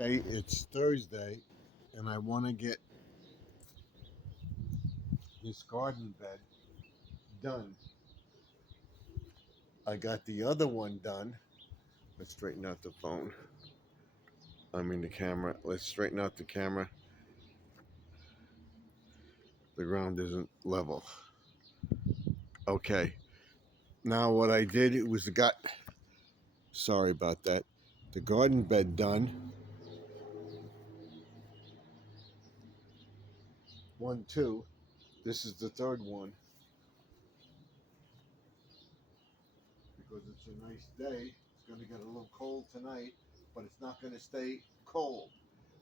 Okay, it's Thursday, and I want to get this garden bed done. I got the other one done. Let's straighten out the phone. I mean the camera. Let's straighten out the camera. The ground isn't level. Okay. Now what I did it was got. Sorry about that. The garden bed done. 1, 2. This is the third one because it's a nice day. It's going to get a little cold tonight, but it's not going to stay cold.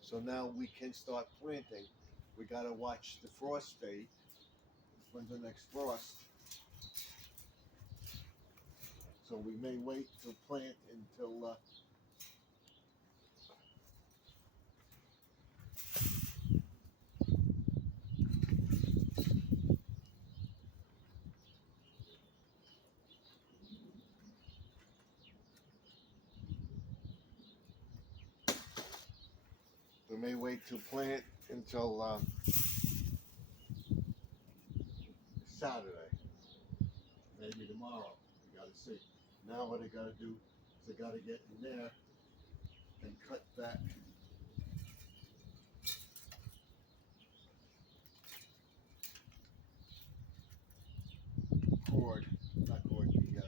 So now we can start planting. We got to watch the frost fade. When's the next frost? So we may wait to plant until we may wait to plant until Saturday, maybe tomorrow. We got to see. Now what I got to do is I got to get in there and cut that cord, not cord, the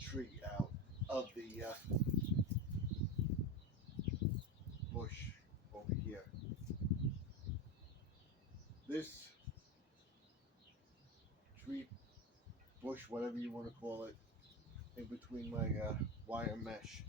tree out of the bush over here. This tree, bush, whatever you want to call it, in between my wire mesh.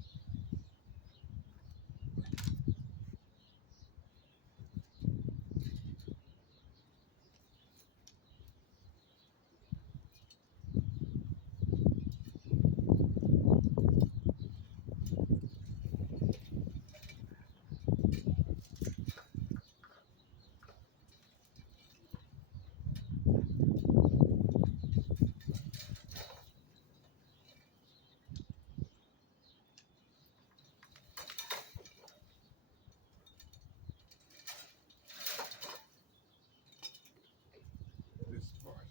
This part.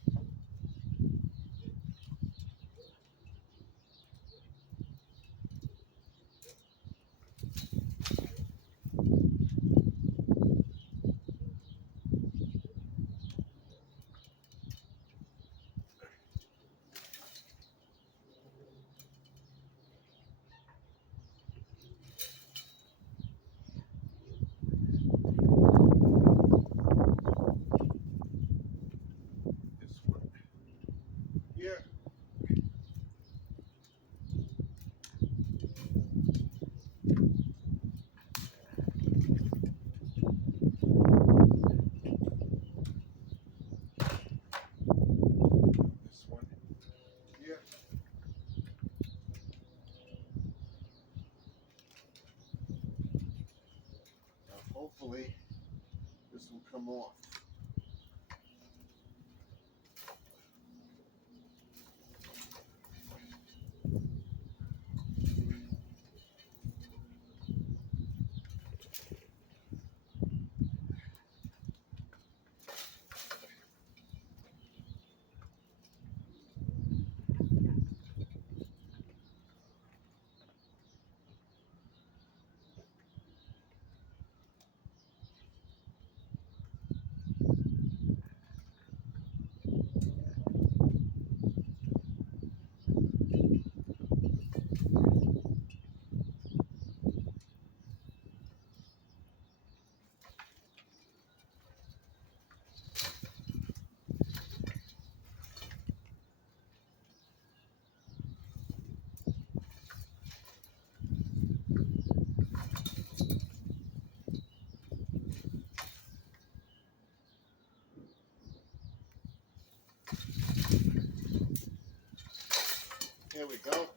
This one. Here. This one. Here. Now hopefully this will come off. Here we go.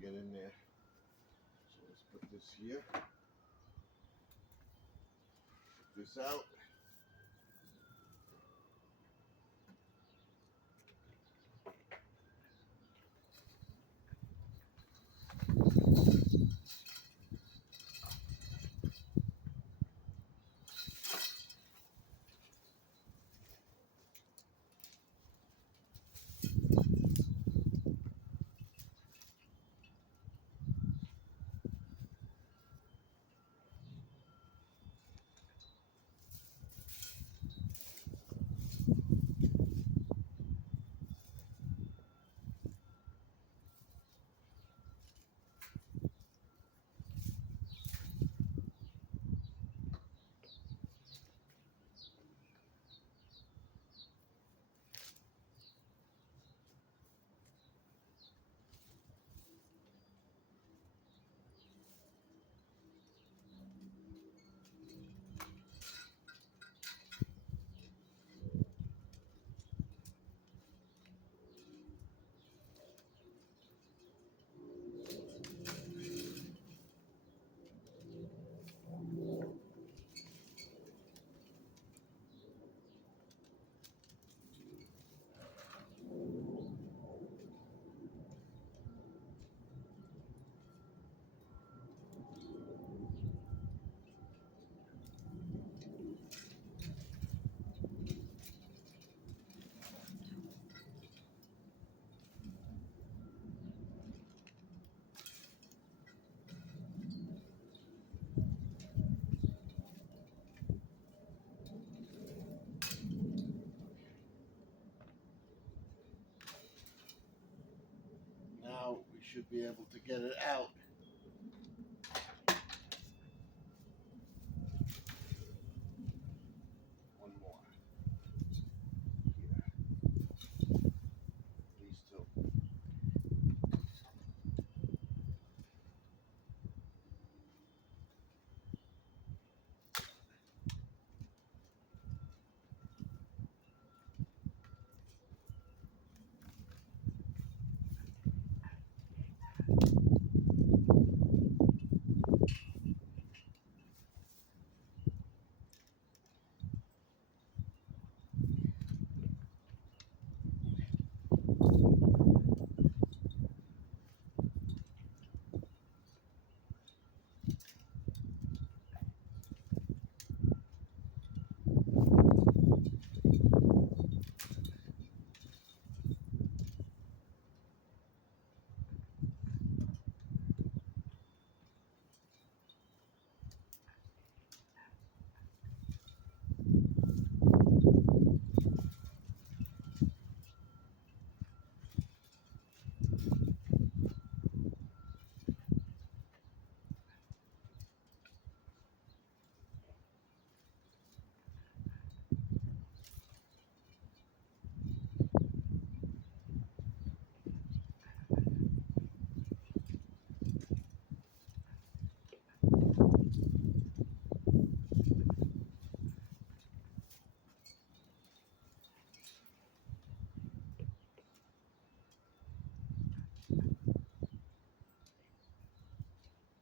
get in there. So let's put this here. Put this out. Now we should be able to get it out. One more. Here. These two.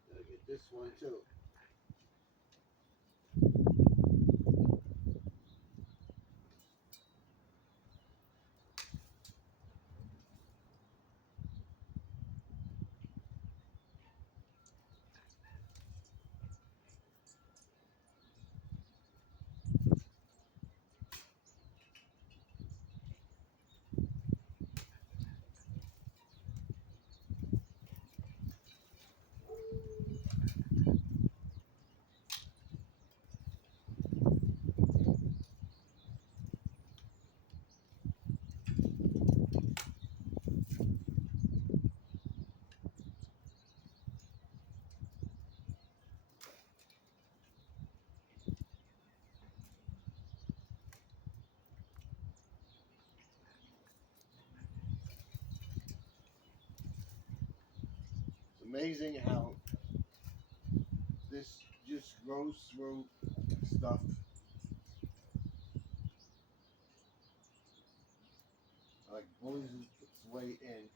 Gotta get this one too. It's amazing how this just goes through stuff. Like bullies its way in.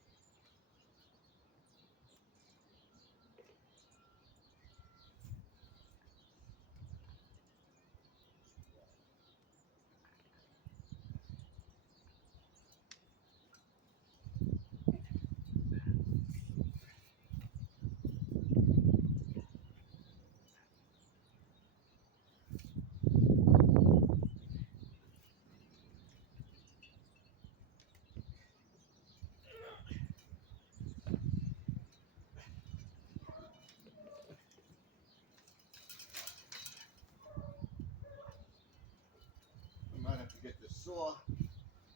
get the saw,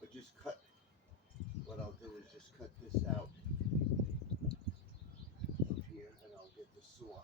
but just cut. What I'll do is just cut this out up here, and I'll get the saw.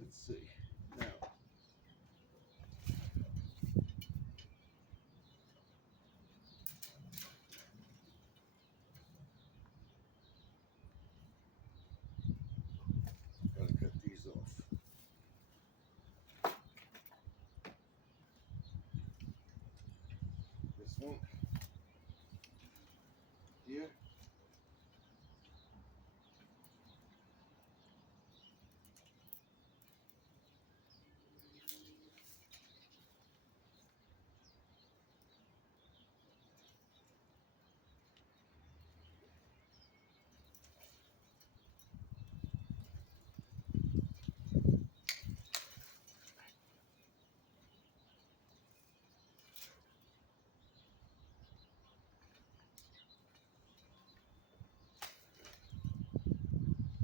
Let's see. Now, gotta cut these off. This one here.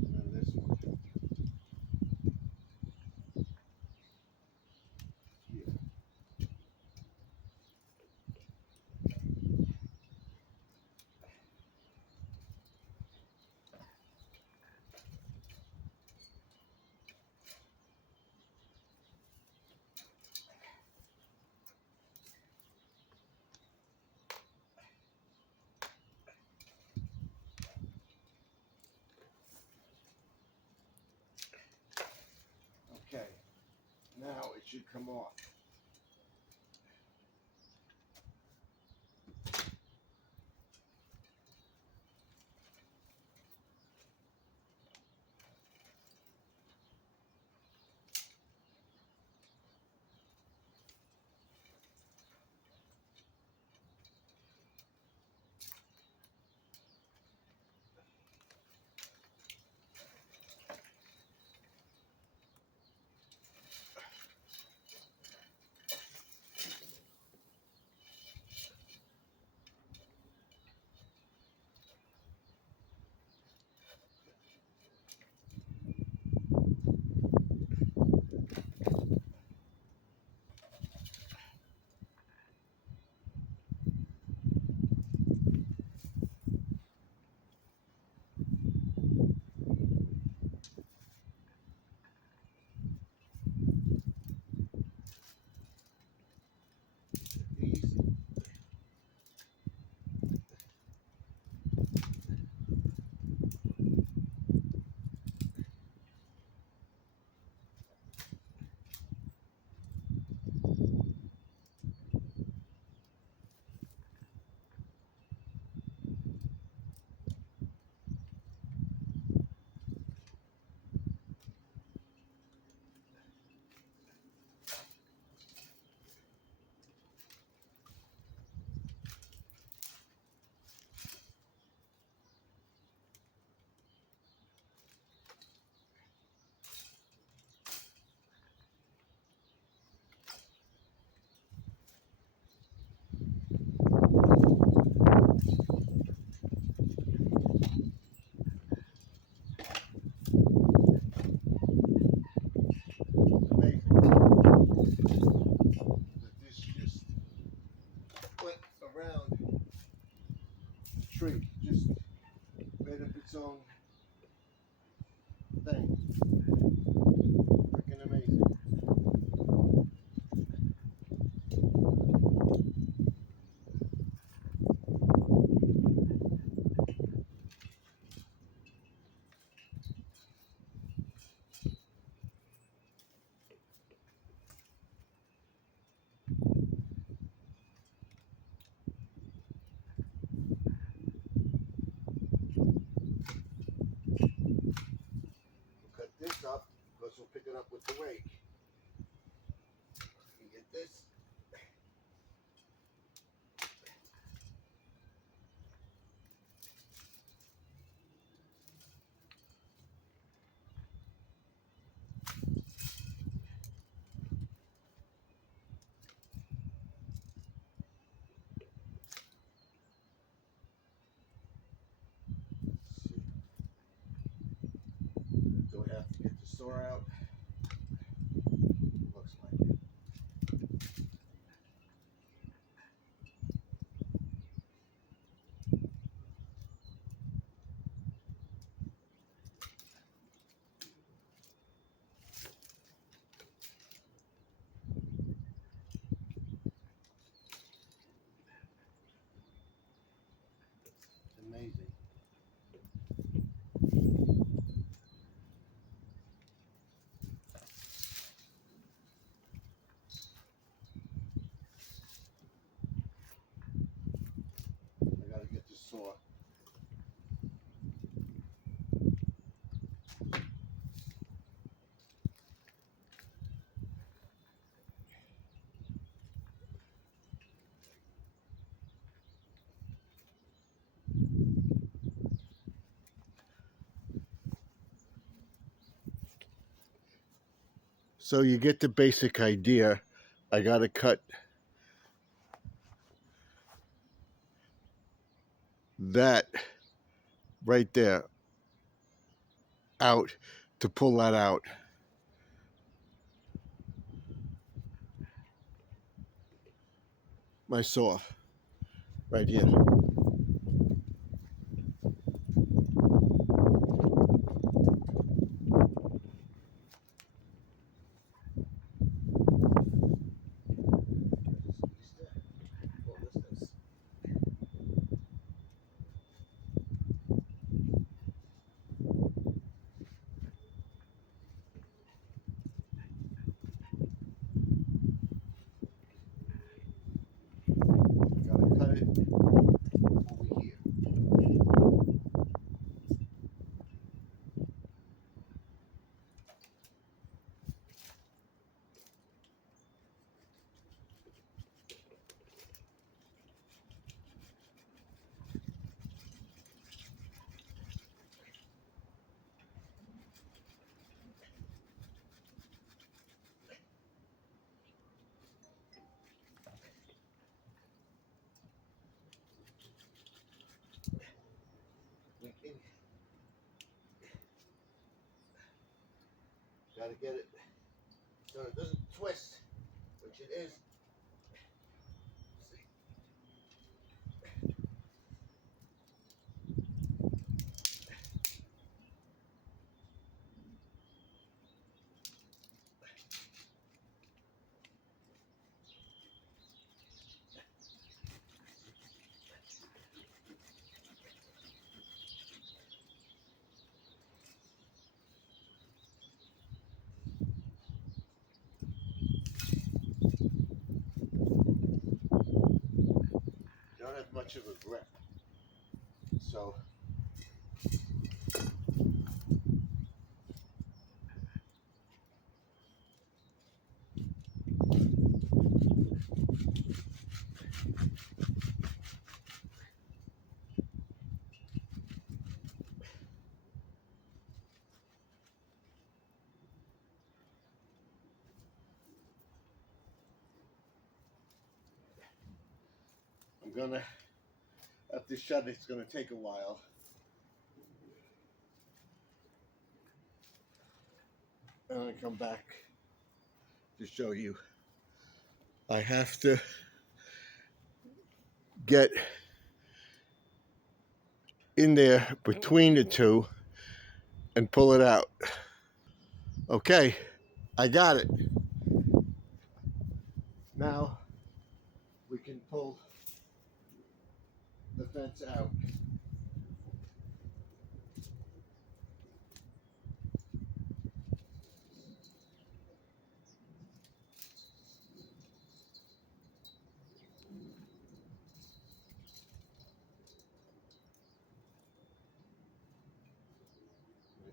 And this one here. Okay. Now it should come off. its own thing. Freaking amazing. We'll cut this up because we'll pick it up with the rake. You get this. Do we have to get the saw out? Looks like it. Amazing. I gotta get the saw. So you get the basic idea. I gotta cut that right there out to pull that out. My saw right here. Gotta cut it over here. Gotta get it so it doesn't twist, which it is. See? Don't have much of a grip, so I'm gonna have to shut it. It's gonna take a while. I'm gonna come back to show you. I have to get in there between the two and pull it out. Okay, I got it. Now we can pull the fence out.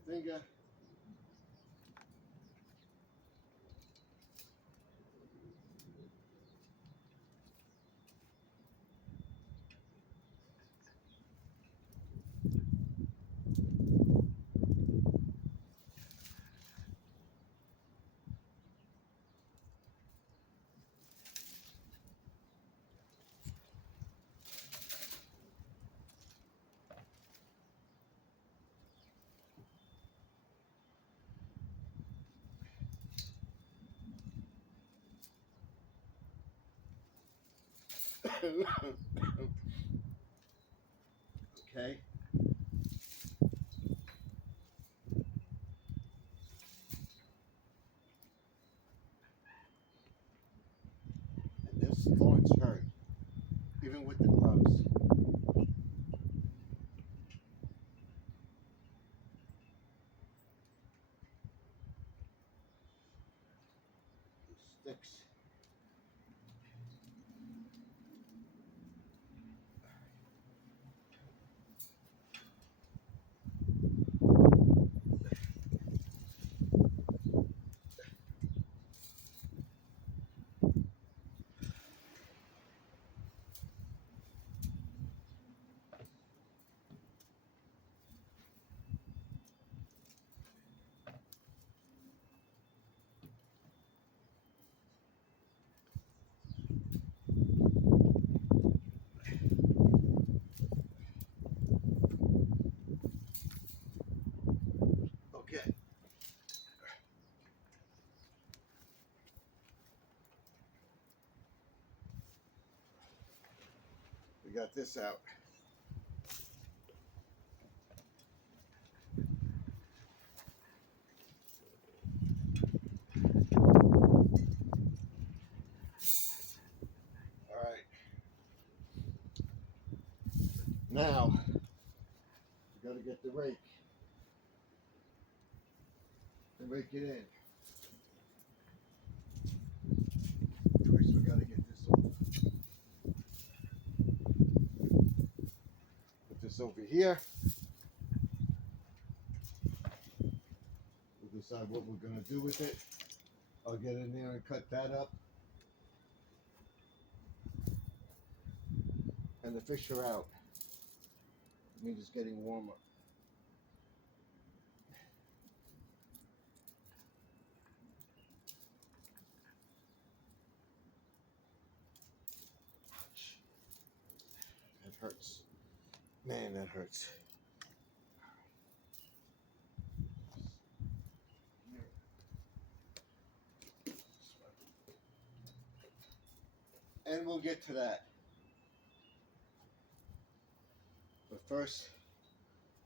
My finger. Okay. And this thorns hurt, even with the gloves. Sticks. Okay. We got this out. All right. Now we got to get the rake and rake it in. First, we got to get this off. Put this over here. We'll decide what we're going to do with it. I'll get in there and cut that up. And the fish are out. It means it's getting warmer. Ouch. That hurts. Man, that hurts. And we'll get to that. But first,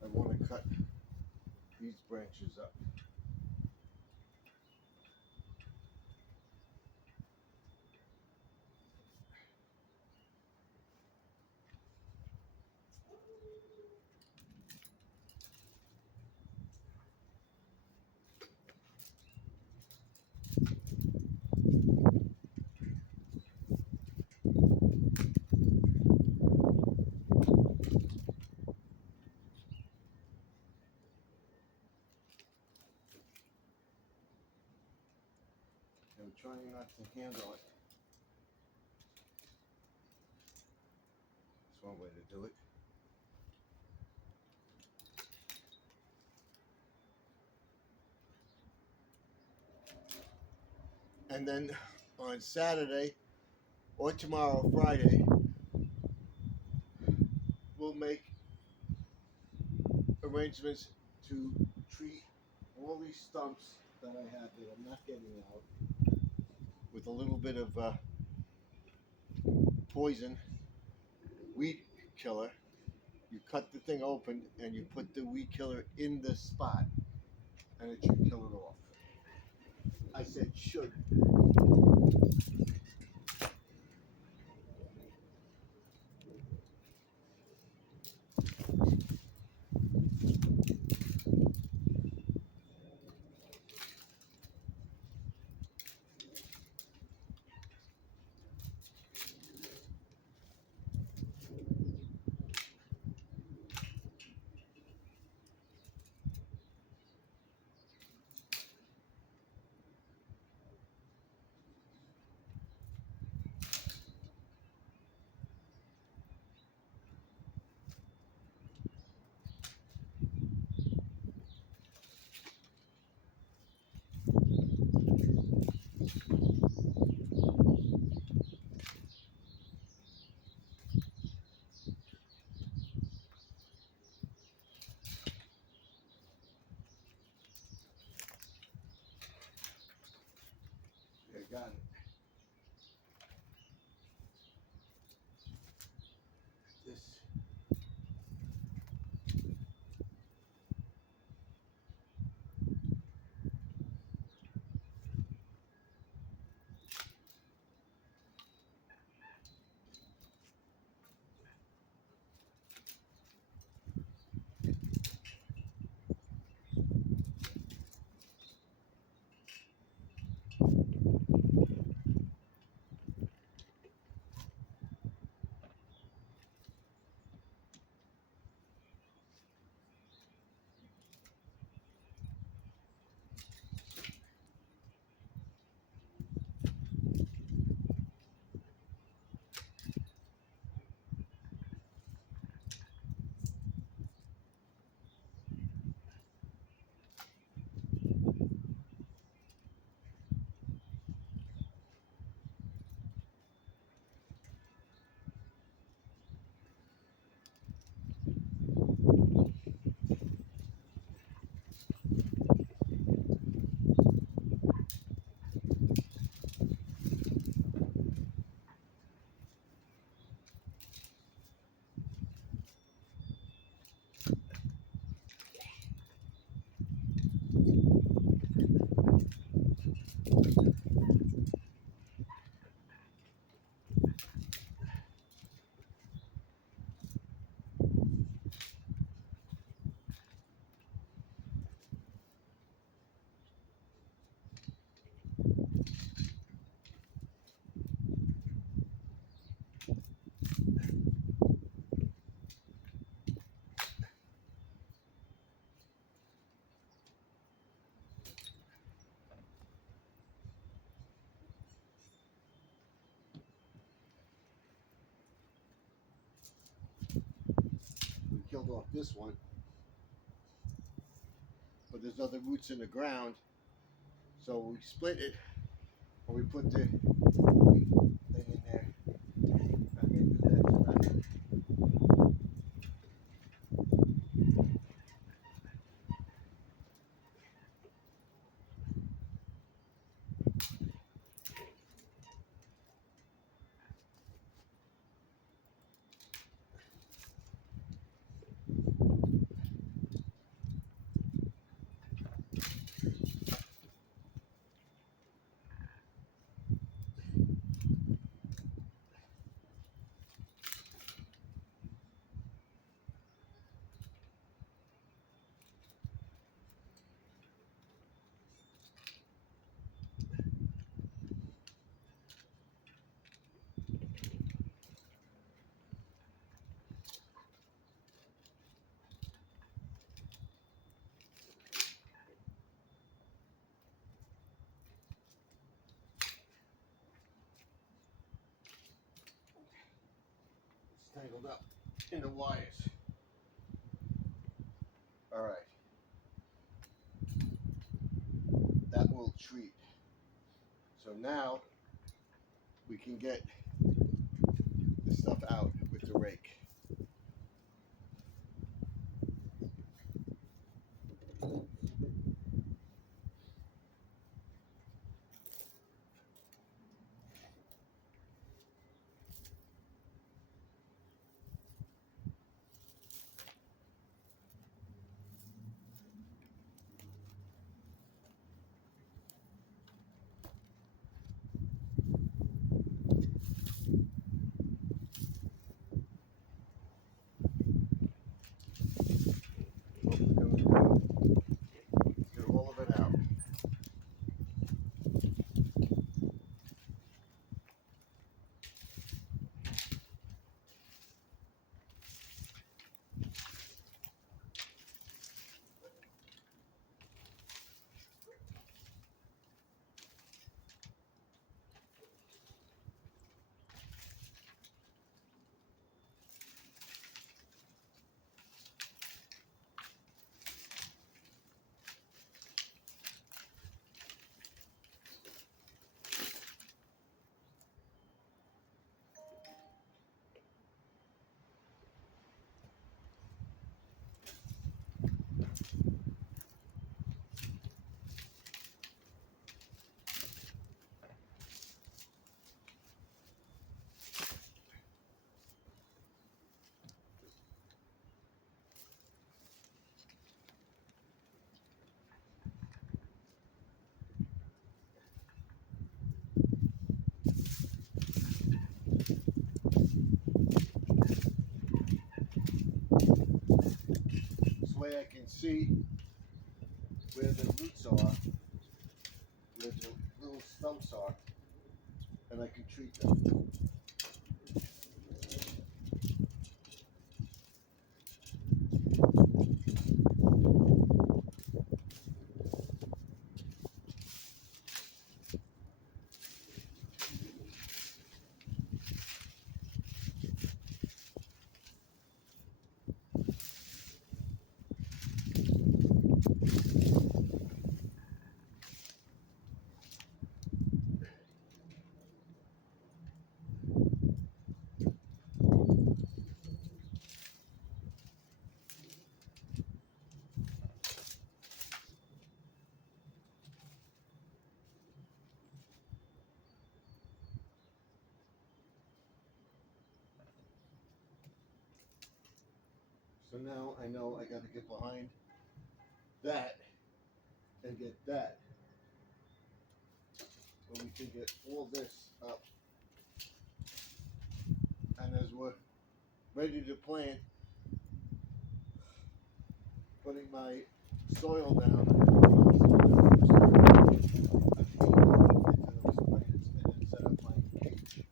I want to cut these branches up. I'm trying not to handle it. That's one way to do it. And then on Saturday or tomorrow, Friday, we'll make arrangements to treat all these stumps that I have that I'm not getting out with a little bit of poison, weed killer. You cut the thing open and you put the weed killer in the spot, and it should kill it off. I said should. Okay, got it. This. We killed off this one, but there's other roots in the ground, so we split it and we put the thing in there. I may do that tonight. It's tangled up in the wires. All right, that will treat. So now we can get the stuff out with the rake. way I can see where the roots are, where the little stumps are, and I can treat them. So now I know I got to get behind that and get that, so we can get all this up. And as we're ready to plant, putting my soil down, I can get into those plants and then set up my cage.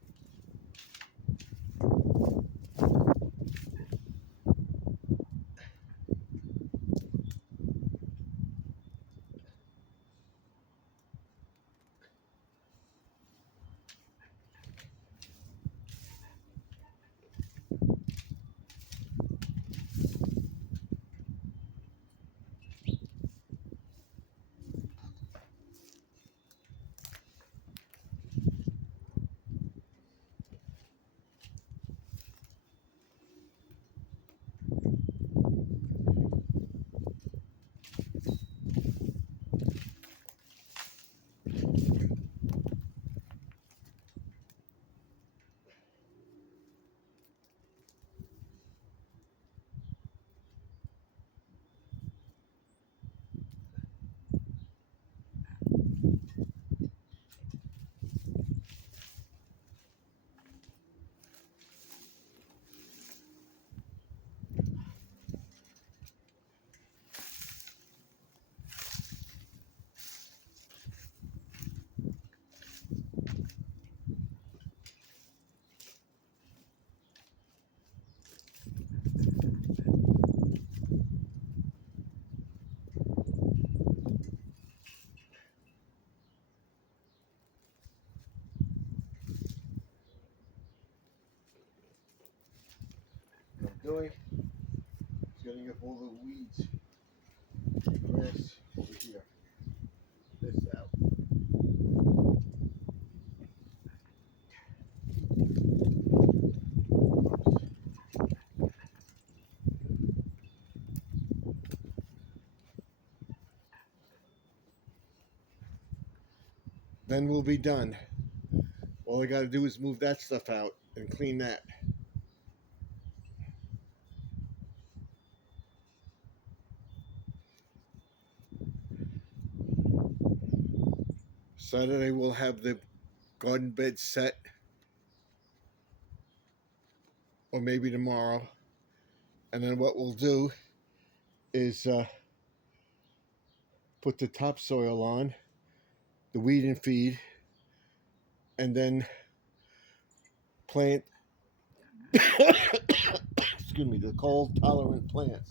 What I'm doing is getting up all the weeds, grass over here. This out. Then we'll be done. All I gotta do is move that stuff out and clean that. Saturday we'll have the garden bed set, or maybe tomorrow. And then what we'll do is put the topsoil on, the weed and feed, and then plant excuse me, the cold tolerant plants.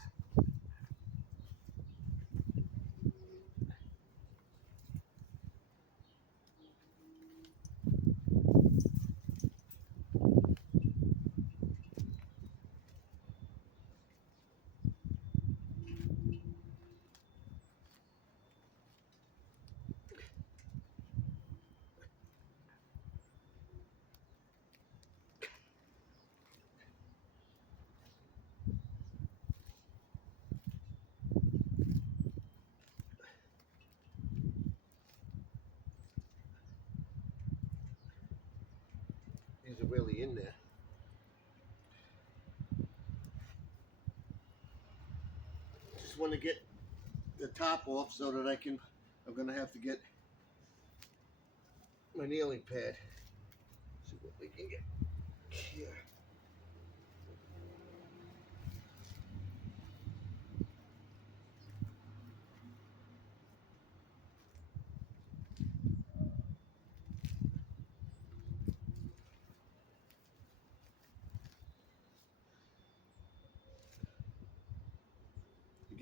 These are really in there. Just want to get the top off so that I'm gonna have to get my nailing pad. See what we can get here.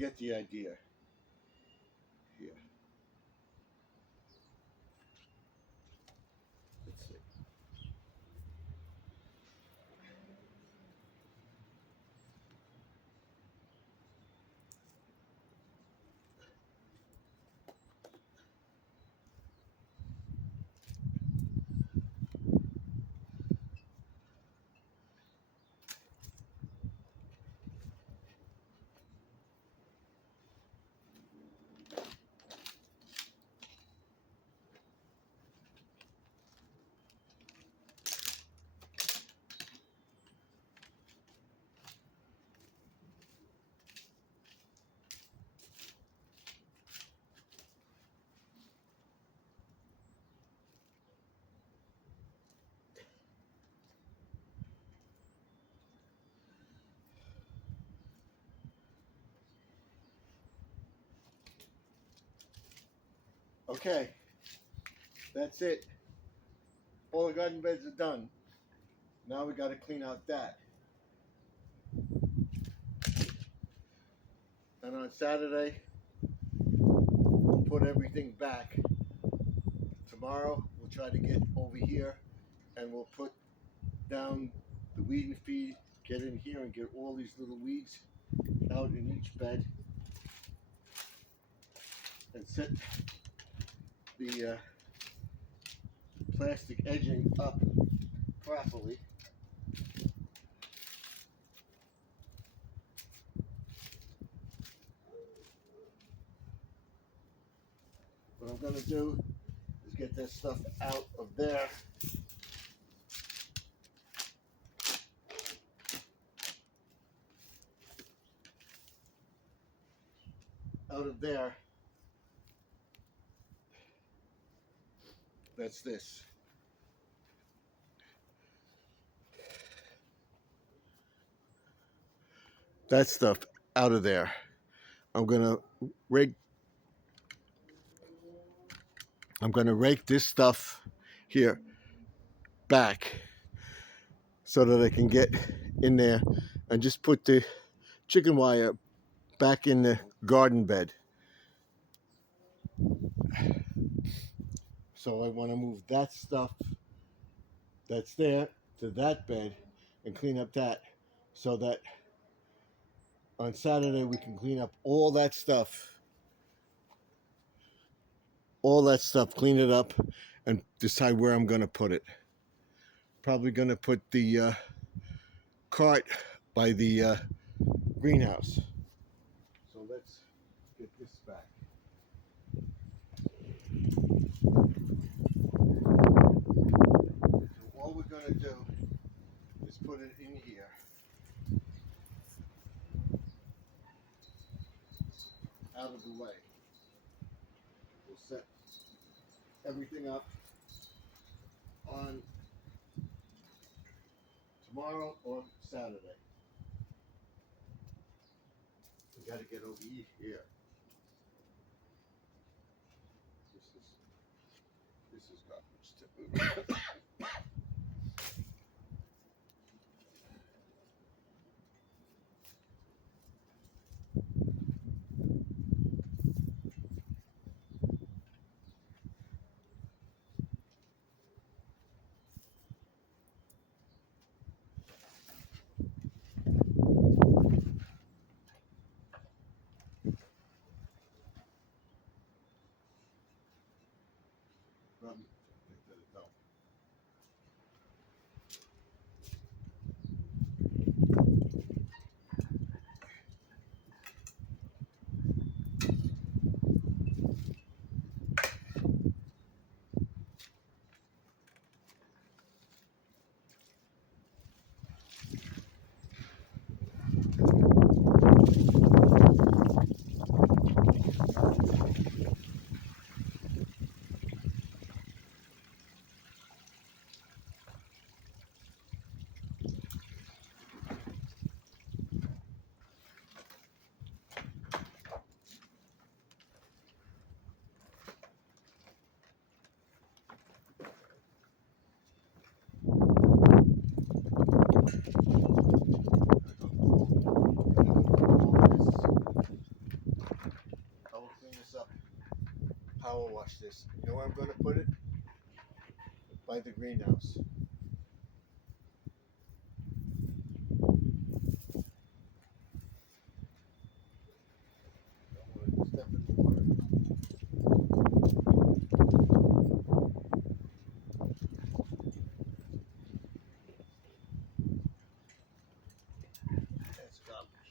get the idea here. Let's see. Okay, that's it. All the garden beds are done. Now we got to clean out that. And on Saturday, we'll put everything back. Tomorrow, we'll try to get over here and we'll put down the weed and feed, get in here and get all these little weeds out in each bed and set the plastic edging up properly. What I'm going to do is get that stuff out of there. Out of there. That's this. That stuff out of there. I'm gonna rake this stuff here back so that I can get in there and just put the chicken wire back in the garden bed. So I want to move that stuff that's there to that bed and clean up that so that on Saturday we can clean up all that stuff, clean it up and decide where I'm going to put it. Probably going to put the cart by the greenhouse. So let's get this back. So all we're going to do is put it in here. Out of the way. We'll set everything up on tomorrow or Saturday. We got to get over here. This is garbage too. this. You know where I'm going to put it? By the greenhouse. Don't want to step in the water. That's garbage.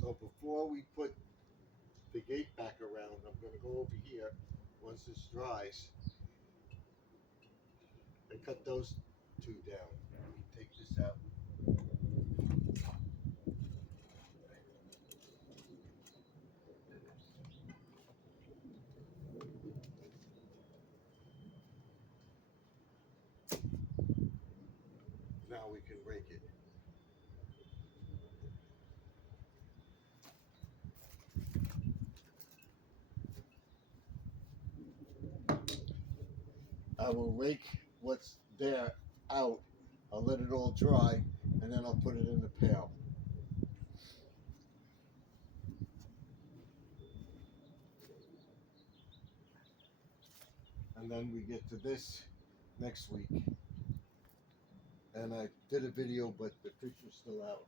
So before we put the gate back around, I'm going to go over here once this dries and cut those two down. Let me take this out. Now we can rake it. I will rake what's there out. I'll let it all dry, and then I'll put it in the pail. And then we get to this next week. And I did a video, but the fish are still out.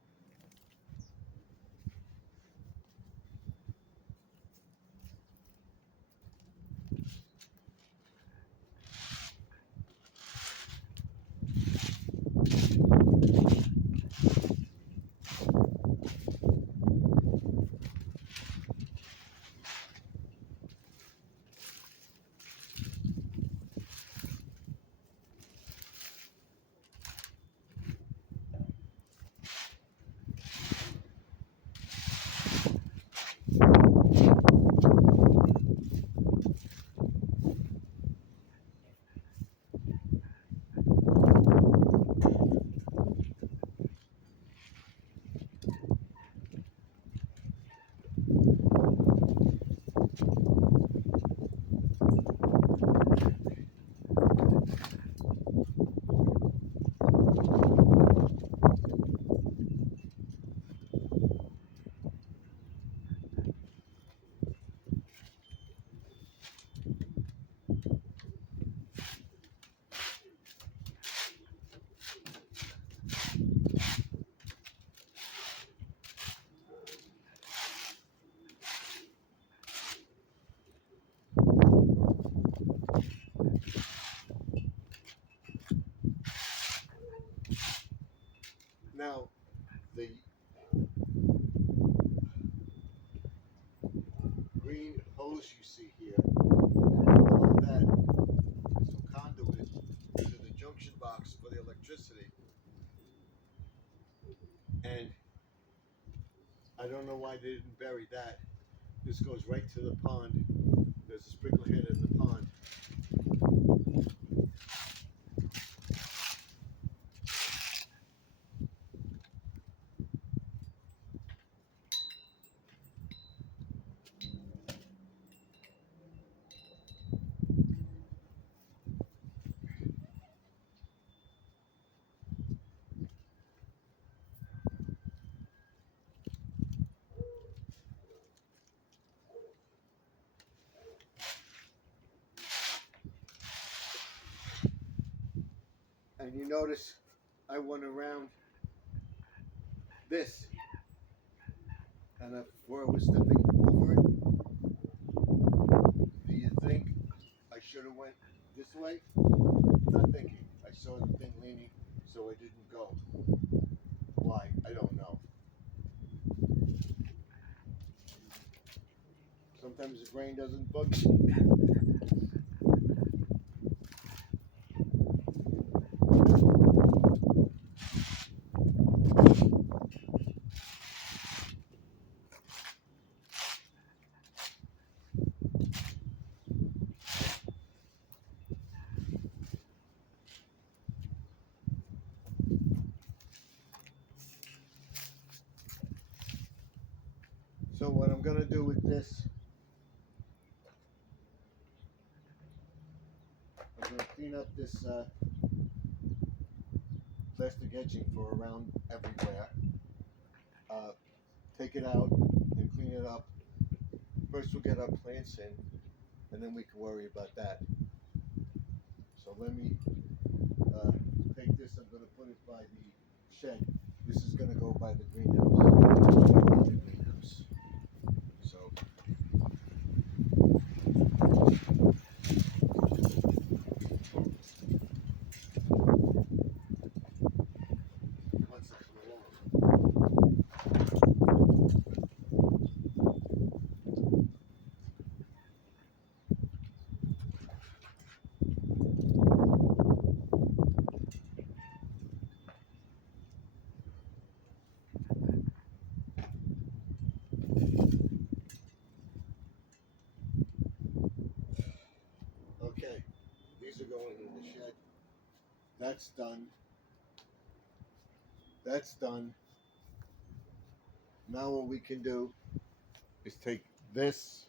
Now, the green hose you see here, below that is a conduit to the junction box for the electricity. And I don't know why they didn't bury that. This goes right to the pond. There's a sprinkler head in the pond. And you notice I went around this, and before I was stepping over it, do you think I should have went this way? Not thinking. I saw the thing leaning, so I didn't go. Why? I don't know. Sometimes the brain doesn't bug me. So what I'm gonna do with this, I'm gonna clean up this plastic edging for around everywhere. Take it out and clean it up. First we'll get our plants in, and then we can worry about that. So let me take this, I'm gonna put it by the shed. This is gonna go by the greenhouse. So once I come along. Okay, these are going in the shed. That's done. That's done. Now what we can do is take this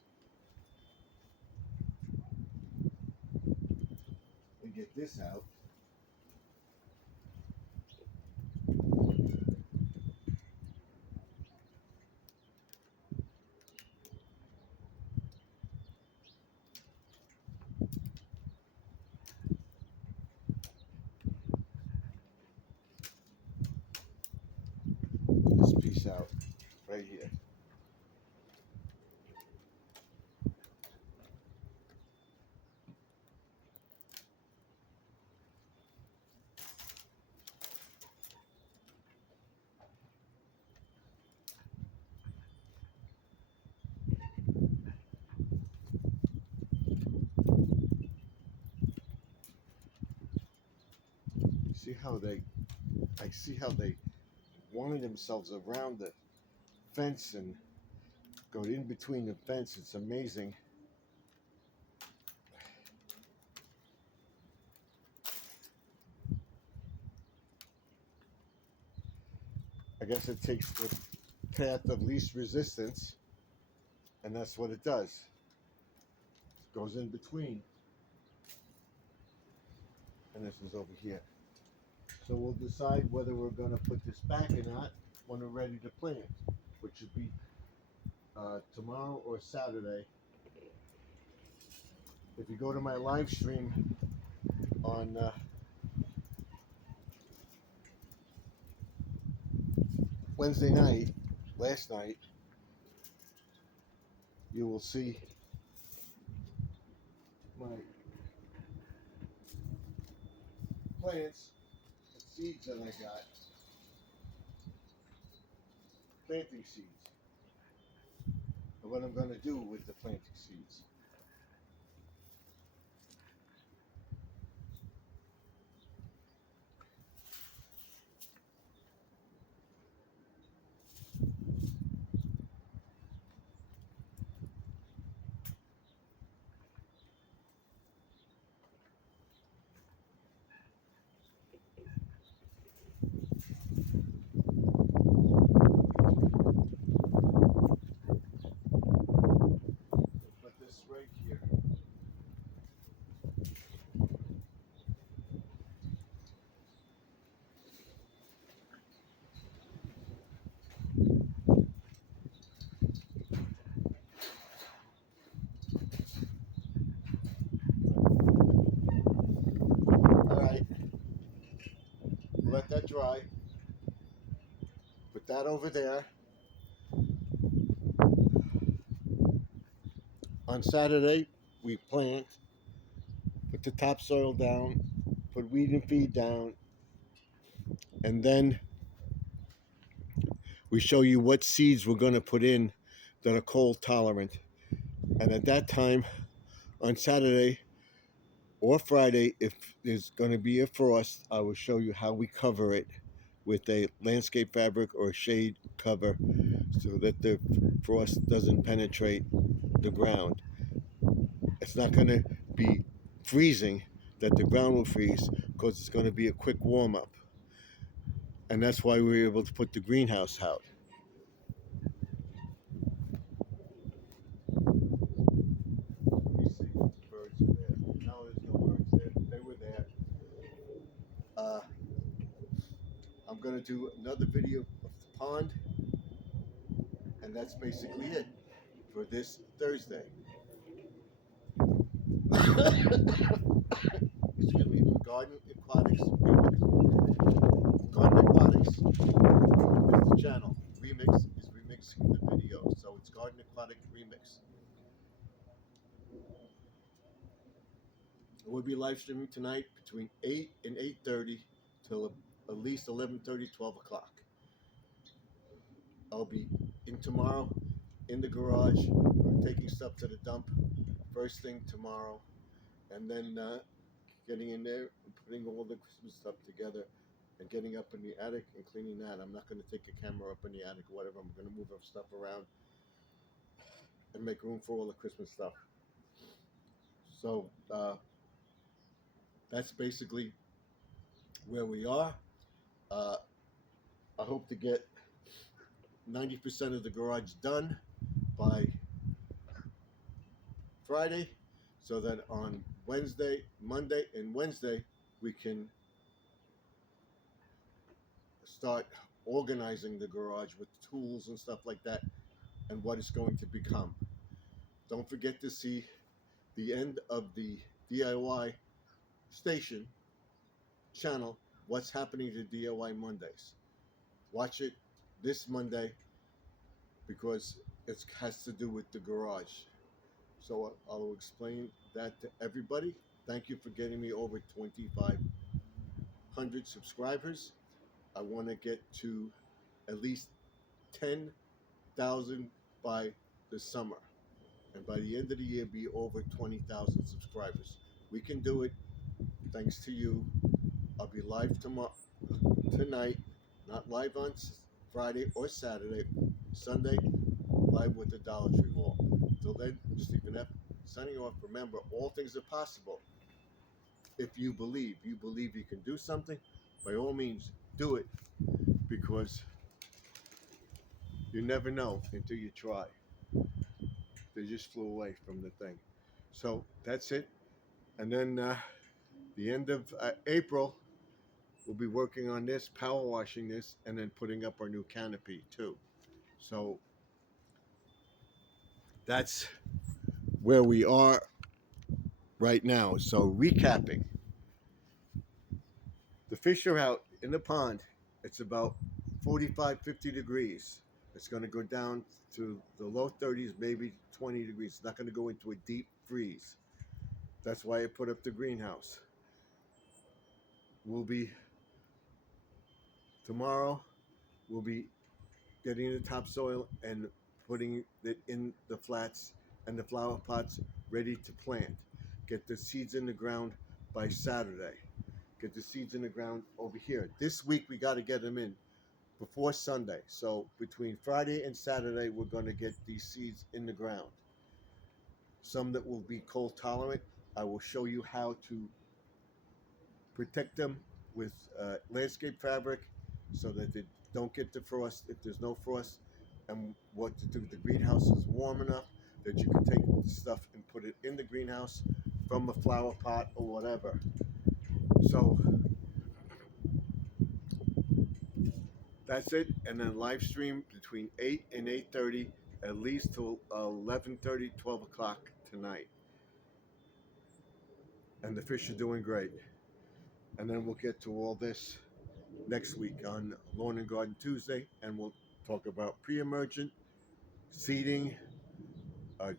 and get this out. This piece out right here. I see how they wanted themselves around the fence and go in between the fence. It's amazing. I guess it takes the path of least resistance, and that's what it does. It goes in between. And this is over here. So we'll decide whether we're going to put this back or not when we're ready to plant, which should be tomorrow or Saturday. If you go to my live stream on Wednesday night, last night, you will see my plants and seeds that I got. Planting seeds. And what I'm going to do with the planting seeds. that dry. Put that over there. On Saturday, we plant, put the topsoil down, put weed and feed down, and then we show you what seeds we're going to put in that are cold tolerant. And at that time, on Saturday or Friday, if there's going to be a frost, I will show you how we cover it with a landscape fabric or a shade cover so that the frost doesn't penetrate the ground. It's not going to be freezing that the ground will freeze because it's going to be a quick warm up. And that's why we were able to put the greenhouse out. Let me see. Birds are there. No, there's no birds there. They were there. Uh, I'm going to do another video of the pond. And that's basically it for this Thursday. Excuse me. Garden Aquatics Remix. Garden Aquatics is the channel. Remix is remixing the video. So it's Garden Aquatic Remix. We'll be live streaming tonight between 8 and 8:30 till at least 11:30, 12 o'clock. I'll be in tomorrow in the garage. We're taking stuff to the dump first thing tomorrow, and then getting in there and putting all the Christmas stuff together and getting up in the attic and cleaning that. I'm not going to take a camera up in the attic or whatever. I'm going to move our stuff around and make room for all the Christmas stuff. So that's basically where we are. I hope to get 90% of the garage done by Friday so that on Monday and Wednesday, we can start organizing the garage with tools and stuff like that and what it's going to become. Don't forget to see the end of the DIY station channel, What's Happening to DIY Mondays. Watch it this Monday because it has to do with the garage. So I'll explain that to everybody. Thank you for getting me over 2,500 subscribers. I want to get to at least 10,000 by the summer. And by the end of the year, be over 20,000 subscribers. We can do it thanks to you. I'll be live tonight, not live on Friday or Saturday, Sunday, live with the Dollar Tree Mall. Till then, Stephen F. signing off. Remember, all things are possible if you believe. You believe you can do something, by all means, do it, because you never know until you try. They just flew away from the thing. So that's it. And then the end of April, we'll be working on this, power washing this, and then putting up our new canopy too. So that's where we are right now. So recapping, the fish are out in the pond. It's about 45, 50 degrees. It's going to go down to the low 30s, maybe 20 degrees. It's not going to go into a deep freeze. That's why I put up the greenhouse. Tomorrow, we'll be getting the topsoil and putting it in the flats and the flower pots ready to plant. Get the seeds in the ground by Saturday. Get the seeds in the ground over here. This week, we got to get them in before Sunday. So between Friday and Saturday, we're going to get these seeds in the ground. Some that will be cold tolerant. I will show you how to protect them with landscape fabric so that they don't get the frost if there's no frost, and what to do. The greenhouse is warm enough that you can take the stuff and put it in the greenhouse from a flower pot or whatever. So that's it. And then live stream between 8 and 8:30, at least till 11:30, 12 o'clock tonight. And the fish are doing great. And then we'll get to all this next week on Lawn and Garden Tuesday, and we'll talk about pre-emergent, seeding,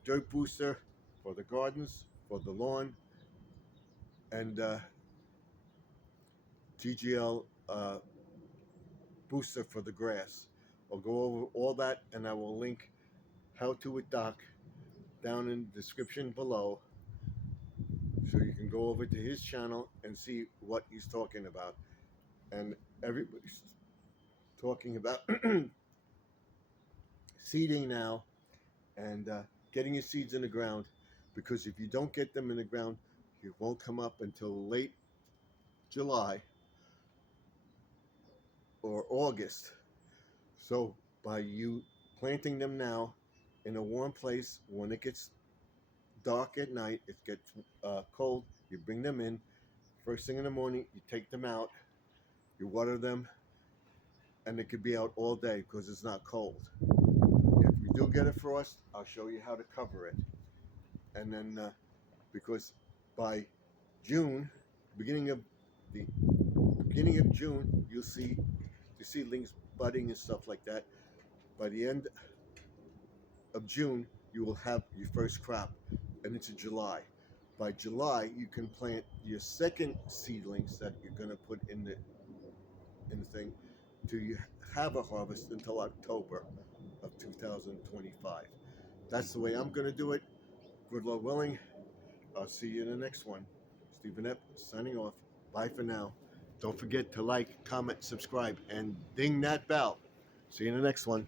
dirt booster for the gardens, for the lawn, and TGL booster for the grass. I'll go over all that, and I will link How To with Doc down in the description below, so you can go over to his channel and see what he's talking about. And everybody's talking about seeding now, and getting your seeds in the ground, because if you don't get them in the ground, it won't come up until late July or August. So by you planting them now in a warm place, when it gets dark at night, it gets cold, you bring them in. First thing in the morning, you take them out, you water them, and it could be out all day because it's not cold. If you do get a frost, I'll show you how to cover it. And then, because by June, beginning of June, you'll see the seedlings budding and stuff like that. By the end of June, you will have your first crop, and it's in July. By July, you can plant your second seedlings that you're going to put in the thing to you have a harvest until October of 2025. That's the way I'm going to do it. Good Lord willing, I'll see you in the next one. Stephen Epp signing off. Bye for now. Don't forget to like, comment, subscribe, and ding that bell. See you in the next one.